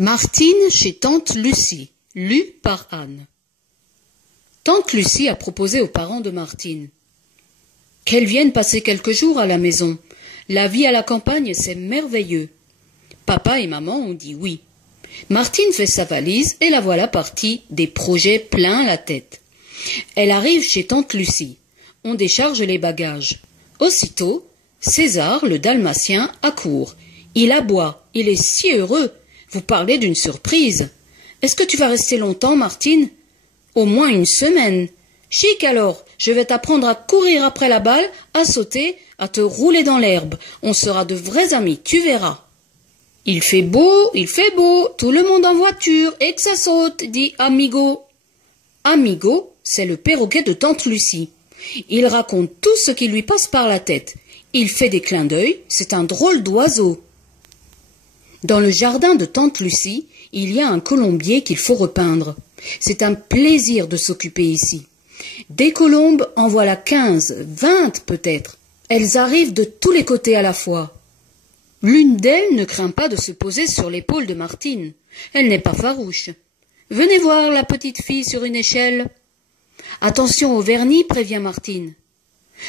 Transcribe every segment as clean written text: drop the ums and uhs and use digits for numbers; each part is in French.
Martine chez tante Lucie, lu par Anne. Tante Lucie a proposé aux parents de Martine qu'elle vienne passer quelques jours à la maison. La vie à la campagne, c'est merveilleux. Papa et maman ont dit oui. Martine fait sa valise et la voilà partie, des projets plein la tête. Elle arrive chez tante Lucie. On décharge les bagages. Aussitôt, César, le dalmatien, accourt. Il aboie. Il est si heureux. Vous parlez d'une surprise. Est-ce que tu vas rester longtemps, Martine? Au moins une semaine. Chic alors, je vais t'apprendre à courir après la balle, à sauter, à te rouler dans l'herbe. On sera de vrais amis, tu verras. Il fait beau, tout le monde en voiture, et que ça saute, dit Amigo. Amigo, c'est le perroquet de tante Lucie. Il raconte tout ce qui lui passe par la tête. Il fait des clins d'œil, c'est un drôle d'oiseau. Dans le jardin de tante Lucie, il y a un colombier qu'il faut repeindre. C'est un plaisir de s'occuper ici. Des colombes, en voilà 15, 20 peut-être. Elles arrivent de tous les côtés à la fois. L'une d'elles ne craint pas de se poser sur l'épaule de Martine. Elle n'est pas farouche. Venez voir la petite fille sur une échelle. Attention au vernis, prévient Martine.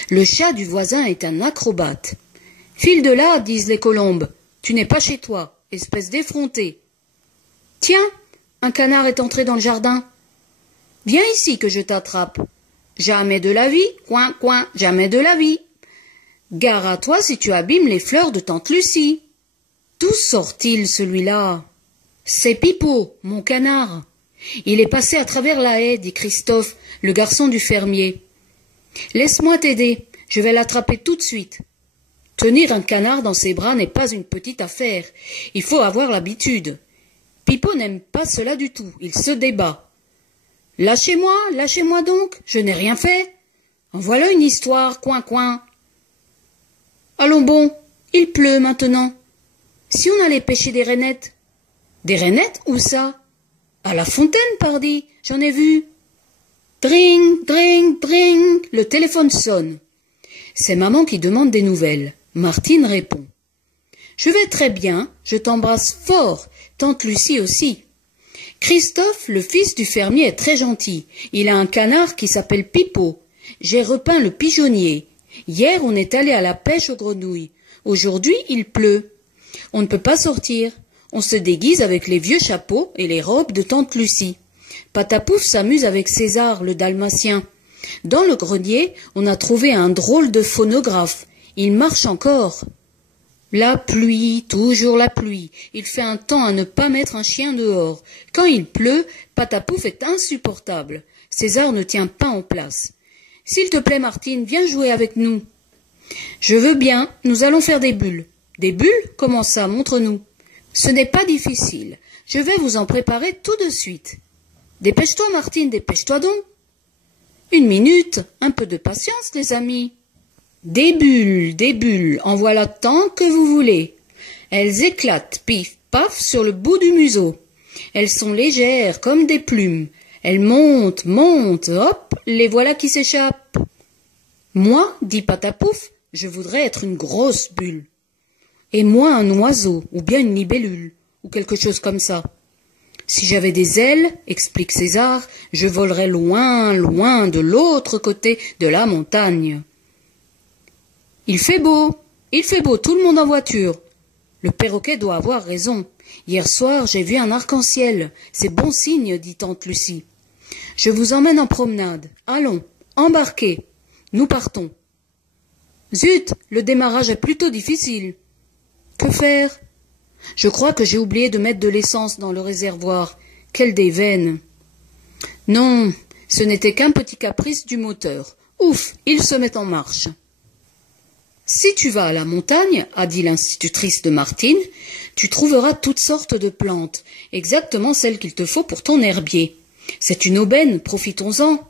Le chat du voisin est un acrobate. File de là, disent les colombes. Tu n'es pas chez toi, espèce d'effronté. Tiens, un canard est entré dans le jardin. Viens ici que je t'attrape. Jamais de la vie, coin, coin, jamais de la vie. Gare à toi si tu abîmes les fleurs de tante Lucie. D'où sort-il celui-là? C'est Pipo, mon canard. Il est passé à travers la haie, dit Christophe, le garçon du fermier. Laisse-moi t'aider, je vais l'attraper tout de suite. Tenir un canard dans ses bras n'est pas une petite affaire. Il faut avoir l'habitude. Pipo n'aime pas cela du tout, il se débat. Lâchez-moi donc, je n'ai rien fait. En voilà une histoire, coin, coin. Allons bon, il pleut maintenant. Si on allait pêcher des rainettes? Des rainettes, où ça? À la fontaine, pardi, j'en ai vu. Dring, dring, dring, le téléphone sonne. C'est maman qui demande des nouvelles. Martine répond. Je vais très bien, je t'embrasse fort, tante Lucie aussi. Christophe, le fils du fermier, est très gentil. Il a un canard qui s'appelle Pipo. J'ai repeint le pigeonnier. Hier, on est allé à la pêche aux grenouilles. Aujourd'hui, il pleut. On ne peut pas sortir. On se déguise avec les vieux chapeaux et les robes de tante Lucie. Patapouf s'amuse avec César, le dalmatien. Dans le grenier, on a trouvé un drôle de phonographe. Il marche encore. La pluie, toujours la pluie. Il fait un temps à ne pas mettre un chien dehors. Quand il pleut, Patapouf est insupportable. César ne tient pas en place. S'il te plaît, Martine, viens jouer avec nous. Je veux bien, nous allons faire des bulles. Des bulles? Comment ça? Montre-nous. Ce n'est pas difficile. Je vais vous en préparer tout de suite. Dépêche-toi, Martine, dépêche-toi donc. Une minute, un peu de patience, les amis. Des bulles, en voilà tant que vous voulez. Elles éclatent, pif, paf, sur le bout du museau. Elles sont légères comme des plumes. Elles montent, hop, les voilà qui s'échappent. Moi, dit Patapouf, je voudrais être une grosse bulle. Et moi un oiseau, ou bien une libellule, ou quelque chose comme ça. Si j'avais des ailes, explique César, je volerais loin, loin de l'autre côté de la montagne. Il fait beau, tout le monde en voiture. Le perroquet doit avoir raison. Hier soir, j'ai vu un arc-en-ciel. C'est bon signe, dit tante Lucie. Je vous emmène en promenade. Allons, embarquez. Nous partons. Zut, le démarrage est plutôt difficile. Que faire? Je crois que j'ai oublié de mettre de l'essence dans le réservoir. Quelle déveine! Non, ce n'était qu'un petit caprice du moteur. Ouf, il se met en marche. Si tu vas à la montagne, a dit l'institutrice de Martine, tu trouveras toutes sortes de plantes, exactement celles qu'il te faut pour ton herbier. C'est une aubaine, profitons-en.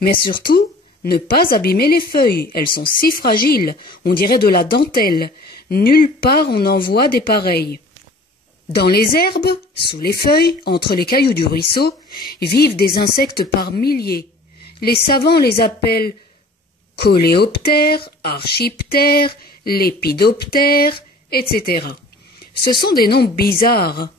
Mais surtout, ne pas abîmer les feuilles, elles sont si fragiles, on dirait de la dentelle. Nulle part on en voit des pareilles. Dans les herbes, sous les feuilles, entre les cailloux du ruisseau, vivent des insectes par milliers. Les savants les appellent coléoptères, archiptères, lépidoptères, etc. Ce sont des noms bizarres.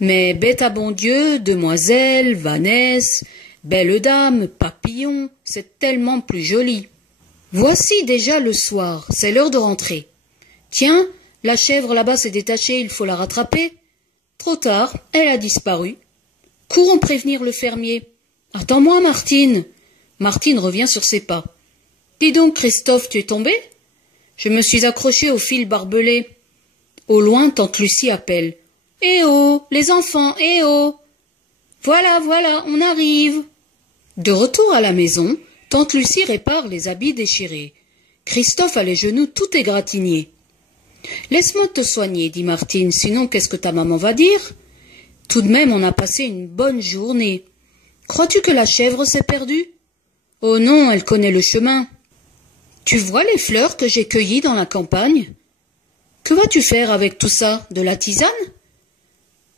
Mais bête à bon Dieu, demoiselle, Vanesse, belle dame, papillon, c'est tellement plus joli. Voici déjà le soir, c'est l'heure de rentrer. Tiens, la chèvre là-bas s'est détachée, il faut la rattraper. Trop tard, elle a disparu. Courons prévenir le fermier. Attends-moi, Martine. Martine revient sur ses pas. Dis donc, Christophe, tu es tombé? Je me suis accroché au fil barbelé. Au loin, tante Lucie appelle. Eh oh, les enfants, eh oh! Voilà, voilà, on arrive. De retour à la maison, tante Lucie répare les habits déchirés. Christophe a les genoux tout égratignés. Laisse-moi te soigner, dit Martine, sinon qu'est-ce que ta maman va dire? Tout de même, on a passé une bonne journée. Crois-tu que la chèvre s'est perdue? Oh non, elle connaît le chemin. Tu vois les fleurs que j'ai cueillies dans la campagne? Que vas-tu faire avec tout ça? De la tisane?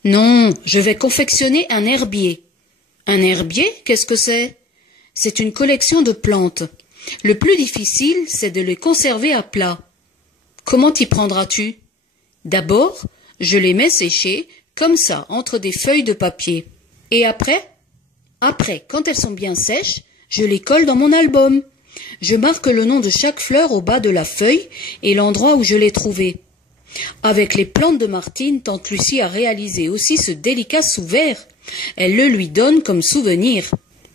Non, je vais confectionner un herbier. Un herbier, qu'est-ce que c'est? C'est une collection de plantes. Le plus difficile, c'est de les conserver à plat. Comment t'y prendras-tu? D'abord, je les mets sécher, comme ça, entre des feuilles de papier. Et après? Après, quand elles sont bien sèches, je les colle dans mon album. Je marque le nom de chaque fleur au bas de la feuille et l'endroit où je l'ai trouvée. Avec les plantes de Martine, tante Lucie a réalisé aussi ce délicat sous-verre. Elle le lui donne comme souvenir.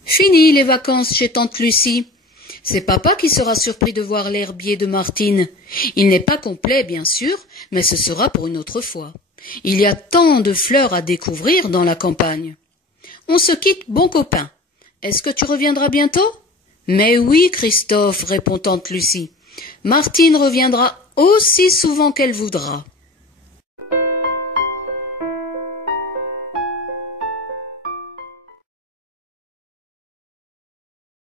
Fini les vacances chez tante Lucie. C'est papa qui sera surpris de voir l'herbier de Martine. Il n'est pas complet, bien sûr, mais ce sera pour une autre fois. Il y a tant de fleurs à découvrir dans la campagne. On se quitte, bon copain. Est-ce que tu reviendras bientôt? Mais oui, Christophe, répond tante Lucie. Martine reviendra aussi souvent qu'elle voudra.